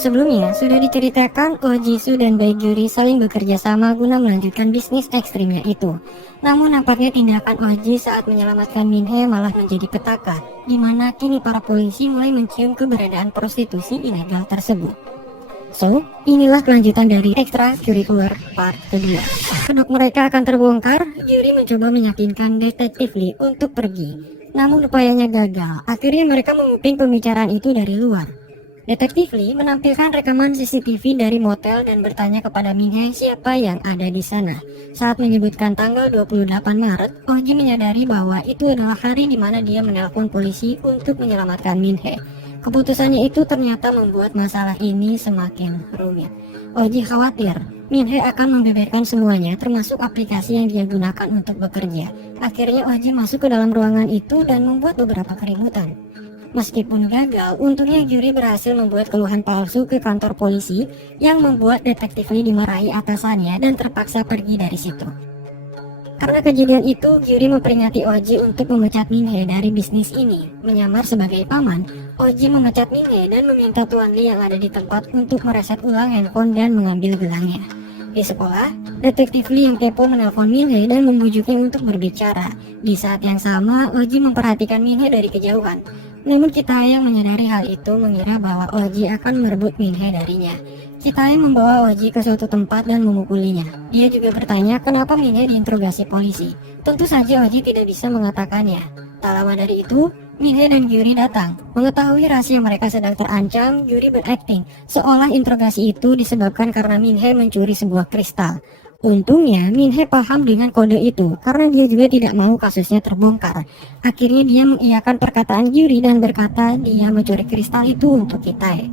Sebelumnya, sudah diceritakan Oh Jisoo dan Baek Gyuri saling bekerja sama guna melanjutkan bisnis ekstrimnya itu. Namun nampaknya tindakan Oh Ji saat menyelamatkan Min-hye malah menjadi petaka, di mana kini para polisi mulai mencium keberadaan prostitusi ilegal tersebut. So, inilah kelanjutan dari Extracurricular Part kedua. Kedok mereka akan terbongkar, Gyuri mencoba meyakinkan Detektif Lee untuk pergi. Namun upayanya gagal, akhirnya mereka menguping pembicaraan itu dari luar. Detektif Lee menampilkan rekaman CCTV dari motel dan bertanya kepada Min-hye siapa yang ada di sana. Saat menyebutkan tanggal 28 Maret, Oh Ji menyadari bahwa itu adalah hari di mana dia menelpon polisi untuk menyelamatkan Min-hye. Keputusannya itu ternyata membuat masalah ini semakin rumit. Oh Ji khawatir Min-hye akan membeberkan semuanya, termasuk aplikasi yang dia gunakan untuk bekerja. Akhirnya Oh Ji masuk ke dalam ruangan itu dan membuat beberapa keributan. Meskipun gagal, untungnya Gyuri berhasil membuat keluhan palsu ke kantor polisi yang membuat Detektif Lee dimarahi atasannya dan terpaksa pergi dari situ. Karena kejadian itu, Gyuri memperingati Oh Ji untuk memecat Min-hye dari bisnis ini. Menyamar sebagai paman, Oh Ji memecat Min-hye dan meminta Tuan Lee yang ada di tempat untuk mereset ulang handphone dan mengambil gelangnya. Di sekolah, Detektif Lee yang kepo menelpon Min-hye dan membujuknya untuk berbicara. Di saat yang sama, Oh Ji memperhatikan Min-hye dari kejauhan. Namun Kitayang menyadari hal itu mengira bahwa Oh Ji akan merebut Min-hye darinya. Kitayang membawa Oh Ji ke suatu tempat dan memukulinya. Dia juga bertanya kenapa Min-hye diinterogasi polisi. Tentu saja Oh Ji tidak bisa mengatakannya. Tak lama dari itu, Min-hye dan Gyuri datang. Mengetahui rahasia mereka sedang terancam, Gyuri berakting seolah interogasi itu disebabkan karena Min-hye mencuri sebuah kristal. Untungnya Min-hye paham dengan kode itu karena dia juga tidak mau kasusnya terbongkar. Akhirnya dia mengiyakan perkataan Gyuri dan berkata dia mencuri kristal itu untuk Kitae.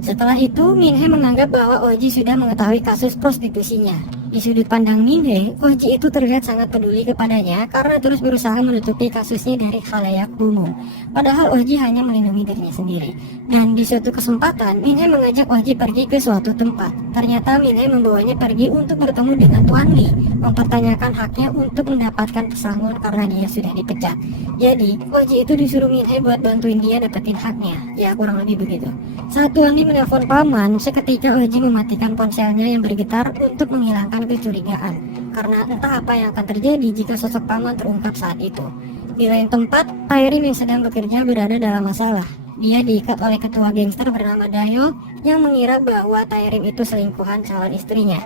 Setelah itu Min-hye menganggap bahwa Oh Ji sudah mengetahui kasus prostitusinya. Di sudut pandang Min-hye, Oh Ji itu terlihat sangat peduli kepadanya karena terus berusaha menutupi kasusnya dari khalayak umum. Padahal Oh Ji hanya melindungi dirinya sendiri. Dan di suatu kesempatan, Min-hye mengajak Oh Ji pergi ke suatu tempat. Ternyata Min-hye membawanya pergi untuk bertemu dengan Tuan Lee, mempertanyakan haknya untuk mendapatkan pesangon karena dia sudah dipecat. Jadi, Oh Ji itu disuruh Min-hye buat bantuin dia dapetin haknya. Ya, kurang lebih begitu. Saat Tuan Lee menelpon paman, seketika Oh Ji mematikan ponselnya yang bergetar untuk menghilangkan kecurigaan. Karena entah apa yang akan terjadi jika sosok paman terungkap saat itu. Di lain tempat, Taerim yang sedang bekerja berada dalam masalah. Dia diikat oleh ketua gangster bernama Dayo yang mengira bahwa Taerim itu selingkuhan calon istrinya.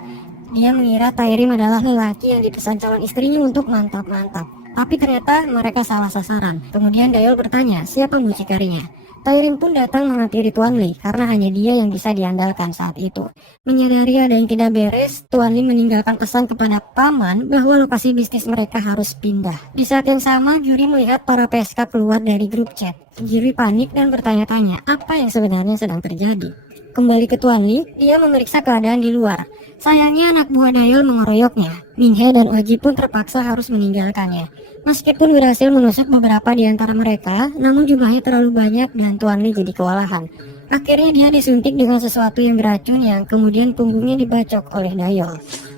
Dia mengira Taerim adalah lelaki yang dipesan calon istrinya untuk mantap-mantap. Tapi ternyata mereka salah sasaran. Kemudian Dayo bertanya siapa mucikarinya. Taerim pun datang menghampiri Tuan Lee karena hanya dia yang bisa diandalkan saat itu. Menyadari ada yang tidak beres, Tuan Lee meninggalkan pesan kepada paman bahwa lokasi bisnis mereka harus pindah. Di saat yang sama, Gyuri melihat para PSK keluar dari grup chat. Gyuri panik dan bertanya-tanya apa yang sebenarnya sedang terjadi. Kembali ke Tuan Lee, dia memeriksa keadaan di luar. Sayangnya anak buah Dayol mengeroyoknya. Min-hye dan Oh Ji pun terpaksa harus meninggalkannya. Meskipun berhasil menusuk beberapa di antara mereka, namun jumlahnya terlalu banyak dan Tuan Lee jadi kewalahan. Akhirnya dia disuntik dengan sesuatu yang beracun yang kemudian punggungnya dibacok oleh Dayol.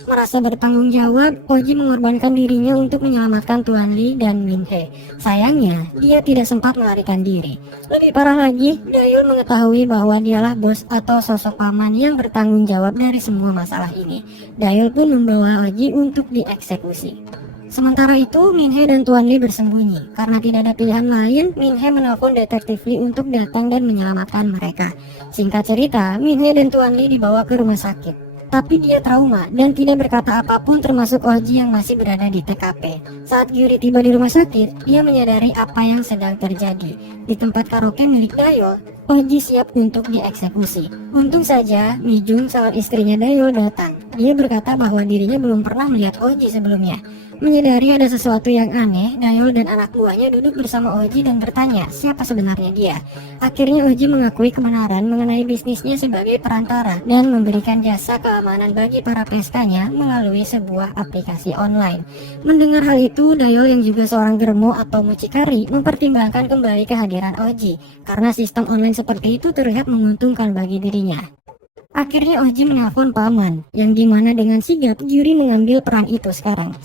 Merasa bertanggung jawab, Oh Ji mengorbankan dirinya untuk menyelamatkan Tuan Lee dan Min-hye. Sayangnya, dia tidak sempat melarikan diri. Lebih parah lagi, Dayol mengetahui bahwa dialah bos atau sosok paman yang bertanggung jawab dari semua masalah ini. Dayol pun membawa Oh Ji untuk dieksekusi. Sementara itu, Min-hye dan Tuan Lee bersembunyi. Karena tidak ada pilihan lain, Min-hye menelpon Detektif Lee untuk datang dan menyelamatkan mereka. Singkat cerita, Min-hye dan Tuan Lee dibawa ke rumah sakit. Tapi dia trauma dan tidak berkata apapun termasuk Oh Ji yang masih berada di TKP. Saat Gyuri tiba di rumah sakit, dia menyadari apa yang sedang terjadi. Di tempat karaoke milik Dayol, Oh Ji siap untuk dieksekusi. Untung saja, Mi Jung, calon istrinya Dayol, datang. Dia berkata bahwa dirinya belum pernah melihat Oh Ji sebelumnya. Menyadari ada sesuatu yang aneh, Dayol dan anak buahnya duduk bersama Oh Ji dan bertanya siapa sebenarnya dia. Akhirnya Oh Ji mengakui kebenaran mengenai bisnisnya sebagai perantara dan memberikan jasa keamanan bagi para PSK-nya melalui sebuah aplikasi online. Mendengar hal itu, Dayol yang juga seorang germo atau mucikari mempertimbangkan kembali kehadiran Oh Ji karena sistem online seperti itu terlihat menguntungkan bagi dirinya. Akhirnya Oh Ji menelpon paman, yang dimana dengan sigap Gyuri mengambil peran itu sekarang.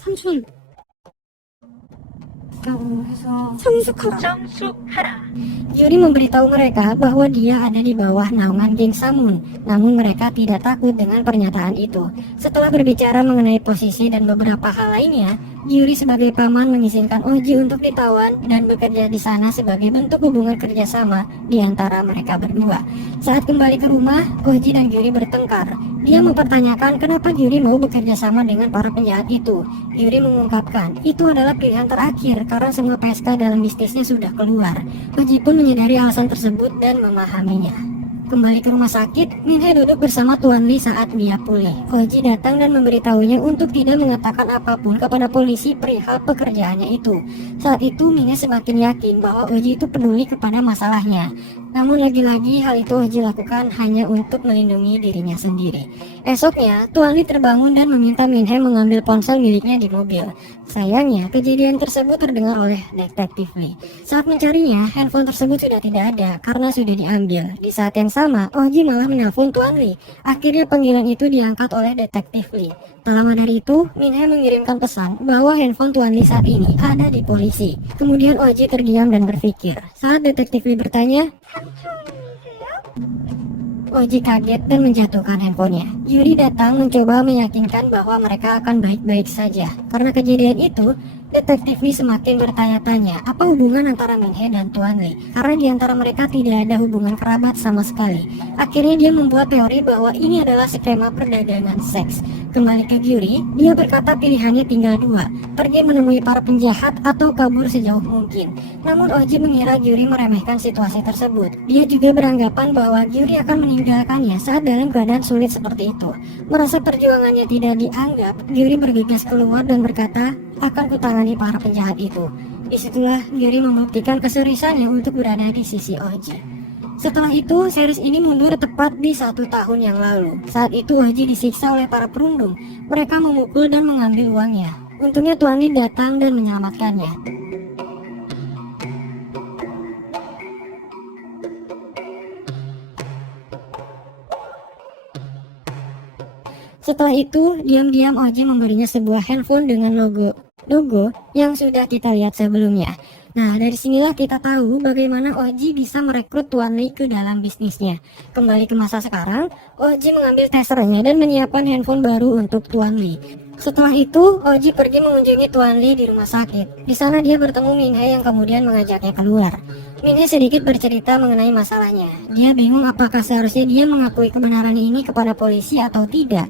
Yuri memberitahu mereka bahwa dia ada di bawah naungan geng Samun, namun mereka tidak takut dengan pernyataan itu. Setelah berbicara mengenai posisi dan beberapa hal lainnya, Yuri sebagai paman mengizinkan Oji untuk ditawan dan bekerja di sana sebagai bentuk hubungan kerjasama di antara mereka berdua. Saat kembali ke rumah, Oji dan Yuri bertengkar. Dia mempertanyakan kenapa Yuri mau bekerja sama dengan para penjahat itu. Yuri mengungkapkan, itu adalah pilihan terakhir karena semua PSK dalam bisnisnya sudah keluar. Oji pun menyadari alasan tersebut dan memahaminya. Kembali ke rumah sakit, Minhe duduk bersama Tuan Lee saat dia pulih. Oji datang dan memberitahunya untuk tidak mengatakan apapun kepada polisi perihal pekerjaannya itu. Saat itu Minhe semakin yakin bahwa Oji itu peduli kepada masalahnya. Namun lagi-lagi hal itu Oji lakukan hanya untuk melindungi dirinya sendiri. Esoknya, Tuan Lee terbangun dan meminta Minhe mengambil ponsel miliknya di mobil. Sayangnya, kejadian tersebut terdengar oleh detektif Lee. Saat mencarinya, handphone tersebut sudah tidak ada karena sudah diambil. Di saat yang sama, Oji malah menelpon Tuan Lee. Akhirnya panggilan itu diangkat oleh detektif Lee. Tak lama dari itu, Minhe mengirimkan pesan bahwa handphone Tuan Lee saat ini ada di polisi. Kemudian Oji terdiam dan berpikir. Saat detektif Lee bertanya, Oji kaget dan menjatuhkan handphonenya. Yuri datang mencoba meyakinkan bahwa mereka akan baik-baik saja. Karena kejadian itu, detektif Lee semakin bertanya-tanya apa hubungan antara Minhe dan Tuan Lee. Karena di antara mereka tidak ada hubungan kerabat sama sekali. Akhirnya dia membuat teori bahwa ini adalah skema perdagangan seks. Kembali ke Yuri, dia berkata pilihannya tinggal dua, pergi menemui para penjahat atau kabur sejauh mungkin. Namun Oji mengira Yuri meremehkan situasi tersebut. Dia juga beranggapan bahwa Yuri akan meninggalkannya saat dalam keadaan sulit seperti itu. Merasa perjuangannya tidak dianggap, Yuri bergegas keluar dan berkata, akan kutangani para penjahat itu. Disitulah Yuri membuktikan keseriusannya untuk berada di sisi Oji. Setelah itu, series ini mundur tepat di 1 tahun yang lalu. Saat itu Oji disiksa oleh para perundung. Mereka memukul dan mengambil uangnya. Untungnya Tuan Lee datang dan menyelamatkannya. Setelah itu, diam-diam Oji memberinya sebuah handphone dengan logo yang sudah kita lihat sebelumnya. Nah, dari sinilah kita tahu bagaimana Oji bisa merekrut Tuan Lee ke dalam bisnisnya. Kembali ke masa sekarang, Oji mengambil tesernya dan menyiapkan handphone baru untuk Tuan Lee. Setelah itu, Oji pergi mengunjungi Tuan Lee di rumah sakit. Di sana dia bertemu Minhe yang kemudian mengajaknya keluar. Minhe sedikit bercerita mengenai masalahnya. Dia bingung apakah seharusnya dia mengakui kebenaran ini kepada polisi atau tidak.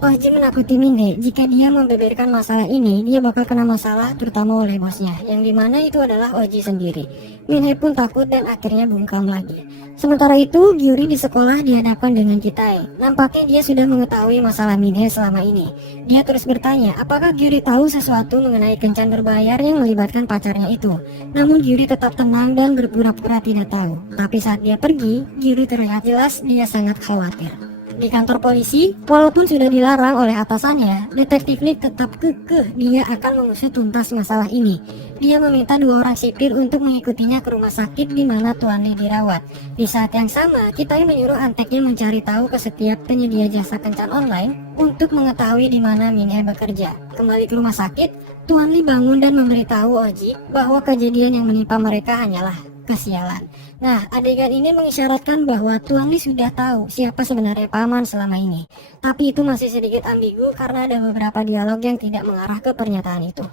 Oji menakuti Minhe, jika dia membeberkan masalah ini, dia bakal kena masalah terutama oleh bosnya, yang dimana itu adalah Oji sendiri. Minhe pun takut dan akhirnya bungkam lagi. Sementara itu, Yuri di sekolah dihadapkan dengan Jitai. Nampaknya dia sudah mengetahui masalah Minhe selama ini. Dia terus bertanya, apakah Yuri tahu sesuatu mengenai kencan berbayar yang melibatkan pacarnya itu. Namun Yuri tetap tenang dan berpura-pura tidak tahu. Tapi saat dia pergi, Yuri terlihat jelas dia sangat khawatir. Di kantor polisi, walaupun sudah dilarang oleh atasannya, detektif Lee tetap kekeh dia akan mengusut tuntas masalah ini. Dia meminta 2 orang sipir untuk mengikutinya ke rumah sakit di mana Tuan Lee dirawat. Di saat yang sama, Kitai menyuruh anteknya mencari tahu ke setiap penyedia jasa kencan online untuk mengetahui di mana Minhe bekerja. Kembali ke rumah sakit, Tuan Lee bangun dan memberitahu Oji bahwa kejadian yang menimpa mereka hanyalah kesialan. Nah, adegan ini mengisyaratkan bahwa Tuan Lee sudah tahu siapa sebenarnya paman selama ini. Tapi itu masih sedikit ambigu karena ada beberapa dialog yang tidak mengarah ke pernyataan itu.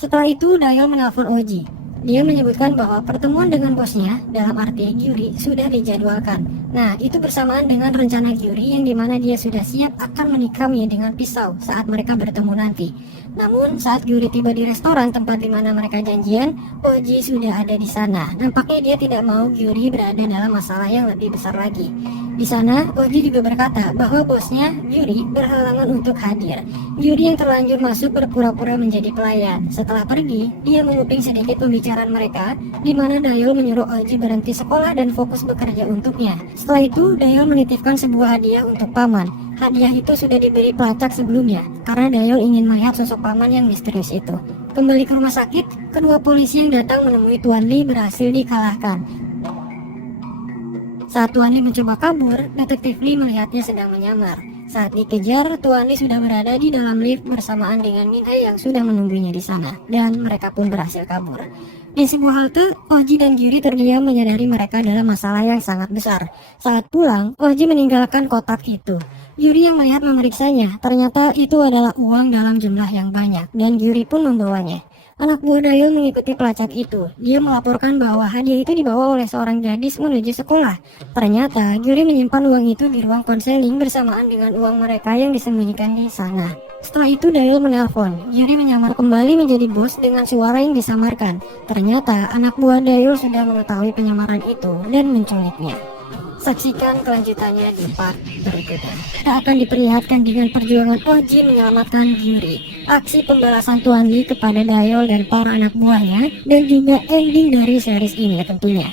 Setelah itu, Dayo menelpon Oji. Dia menyebutkan bahwa pertemuan dengan bosnya, dalam arti Yuri, sudah dijadwalkan. Nah, itu bersamaan dengan rencana Yuri yang dimana dia sudah siap akan menikamnya dengan pisau saat mereka bertemu nanti. Namun, saat Yuri tiba di restoran tempat di mana mereka janjian, Oji sudah ada di sana. Nampaknya dia tidak mau Yuri berada dalam masalah yang lebih besar lagi. Di sana, Oji juga berkata bahwa bosnya, Yuri, berhalangan untuk hadir. Yuri yang terlanjur masuk berpura-pura menjadi pelayan. Setelah pergi, dia menguping sedikit pembicaraan mereka, di mana Dayo menyuruh Oji berhenti sekolah dan fokus bekerja untuknya. Setelah itu, Dayo menitipkan sebuah hadiah untuk paman. Hadiah itu sudah diberi pelacak sebelumnya, karena Dayo ingin melihat sosok paman yang misterius itu. Kembali ke rumah sakit, kedua polisi yang datang menemui Tuan Lee berhasil dikalahkan. Saat Tuan Lee mencoba kabur, detektif Lee melihatnya sedang menyamar. Saat dikejar, Tuan Lee sudah berada di dalam lift bersamaan dengan Min-hye yang sudah menunggunya di sana, dan mereka pun berhasil kabur. Di sebuah halte, Oji dan Gyuri terdiam menyadari mereka dalam masalah yang sangat besar. Saat pulang, Oji meninggalkan kotak itu. Gyuri yang melihat memeriksanya, ternyata itu adalah uang dalam jumlah yang banyak, dan Gyuri pun membawanya. Anak buah Dayul mengikuti pelacak itu. Dia melaporkan bahwa hadiah itu dibawa oleh seorang gadis menuju sekolah. Ternyata, Gyuri menyimpan uang itu di ruang konseling bersamaan dengan uang mereka yang disembunyikan di sana. Setelah itu Dayul menelpon. Gyuri menyamar kembali menjadi bos dengan suara yang disamarkan. Ternyata, anak buah Dayul sudah mengetahui penyamaran itu dan menculiknya. Saksikan kelanjutannya di part berikutnya. Kita akan diperlihatkan dengan perjuangan Oji menyelamatkan Gyuri, aksi pembalasan Tuan Lee kepada Dayol dan para anak buahnya, dan juga ending dari series ini tentunya.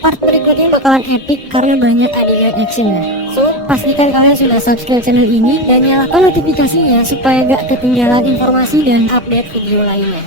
Part berikutnya bakalan epic karena banyak adegan actionnya. So, pastikan kalian sudah subscribe channel ini dan nyalakan notifikasinya supaya gak ketinggalan informasi dan update video lainnya.